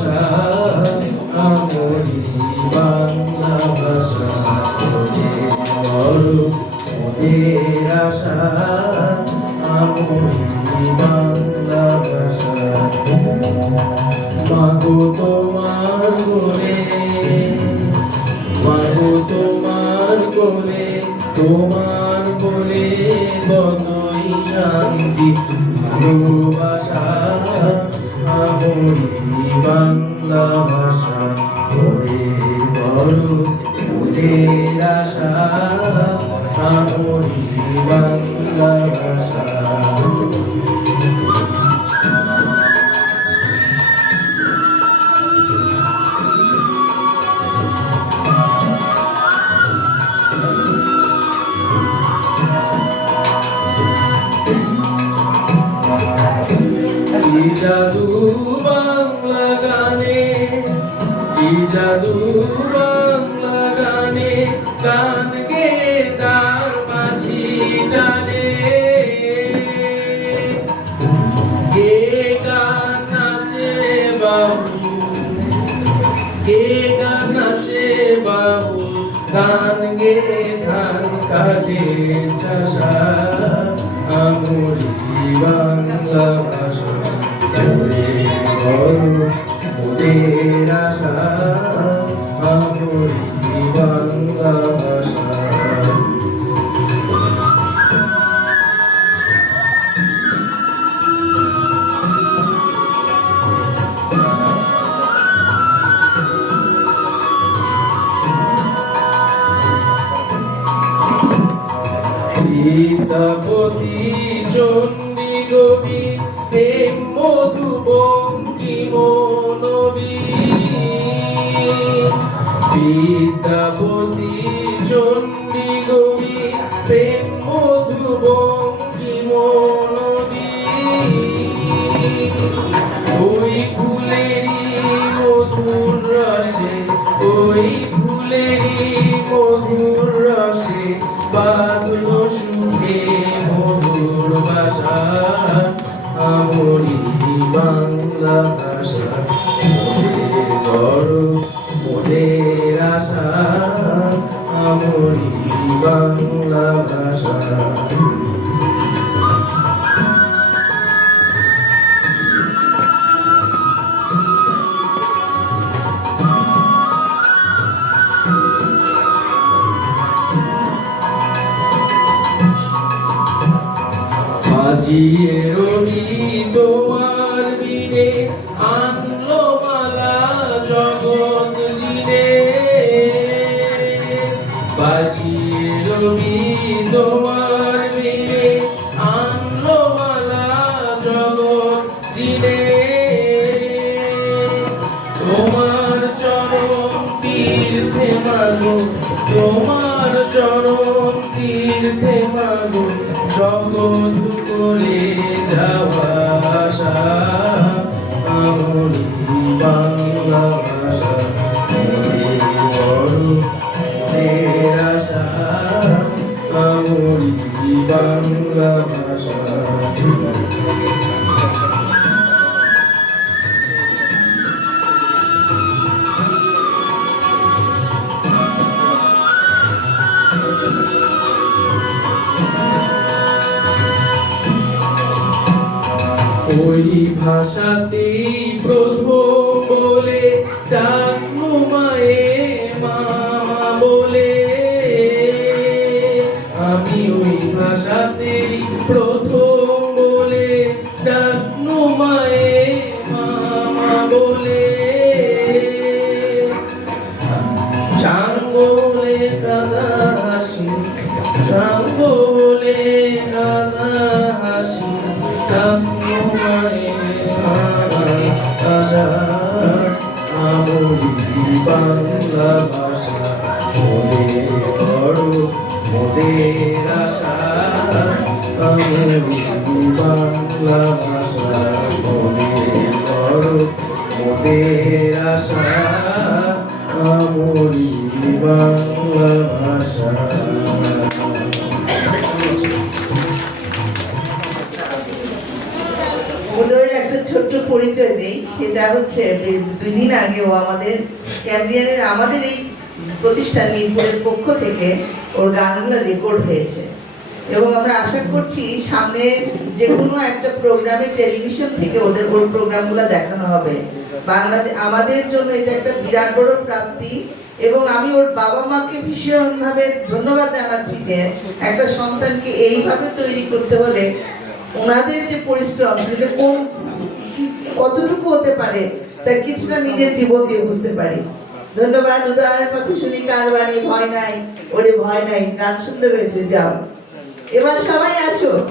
আশা আমরি বাংলা ভাষা মোদের আশা আমরি বাংলা ভাষা মাগো তোমার কোলে মাগো তোমার কোলে তোমার কোলে কতই শান্তি ভালোবাসা আমরি বাংলা ভাষা ওরে বড় ওদের আশা আমরি বাংলা ভাষা কি জাদু বাংলা গানে কি জাদু বাংলা গানে গান গে তার মাঝি টানে কে গান নাচে বাবু কে গান নাচে বাবু গান গে ধান কাটে চাষা আমরি বাংলা ভাষা ওদের আশা আমরি বাংলা ভাষা বিদ্যাপতি চণ্ডী কবি হেম মধু বঙ্কিমনবী বিদ্যাপতি চণ্ডী কবি প্রেম মধু বঙ্কিমনবী ওই ফুলেরই মধুর রসে ওই ফুলেরই মধুর রসে বাদল সুখে মধুর ভাষা আমরি বাংলা ভাষা মোদের আশা আমরি বাংলা ভাষা বাজিয়ে রবি তোমার বিনে আনলো মালা জগৎ জিনে বাজিয়ে রবি তোমার বিনে আনলো মালা জগৎ জিনে তোমার চরণ তীর্থে মাগো তোমার চরণ তীর্থে মাগো জগৎ করে যাওয়া আশা আমরি বাংলা ভাষা ওদের আশা আমরি বাংলা ভাষা ওই ভাষাতেই প্রথম বলে ডাকনু মায়ে মামা বলে আমি ওই ভাষাতেই প্রথম বলে ডাকনু মায়ে মামা বলে চাঙ্গলে কাদা হাসি চাঙ্গলে কাদা হাসি আমরি বাংলা ভাষা মোদের আশা আমরি বাংলা ভাষা মোদের আশা আমরি বাংলা ভাষা ওদের একটা ছোট ছোট্ট পরিচয় দেই, সেটা হচ্ছে 2 দিন আগে ও আমাদের ক্যাম্বিয়ানের আমাদের এই প্রতিষ্ঠান মিরপুরের পক্ষ থেকে ওর গানগুলো রেকর্ড হয়েছে এবং আমরা আশা করছি সামনে যে কোনো একটা প্রোগ্রামে টেলিভিশন থেকে ওর প্রোগ্রামগুলো দেখানো হবে। বাংলাদেশ আমাদের জন্য এটা একটা বিরাট বড় প্রাপ্তি এবং আমি ওর বাবা মাকে ভীষণভাবে ধন্যবাদ জানাচ্ছি যে একটা সন্তানকে এইভাবে তৈরি করতে হলে ওনাদের যে পরিশ্রম সেটা কতটুকু হতে পারে তা কিছুটা নিজের জীবন দিয়ে বুঝতে পারি। ধন্যবাদ। উদয়ের কথা শুনি কার বাণী, ভয় নাই ওরে ভয় নাই, গান সুন্দর হয়েছে। যাও এবার সবাই আসো।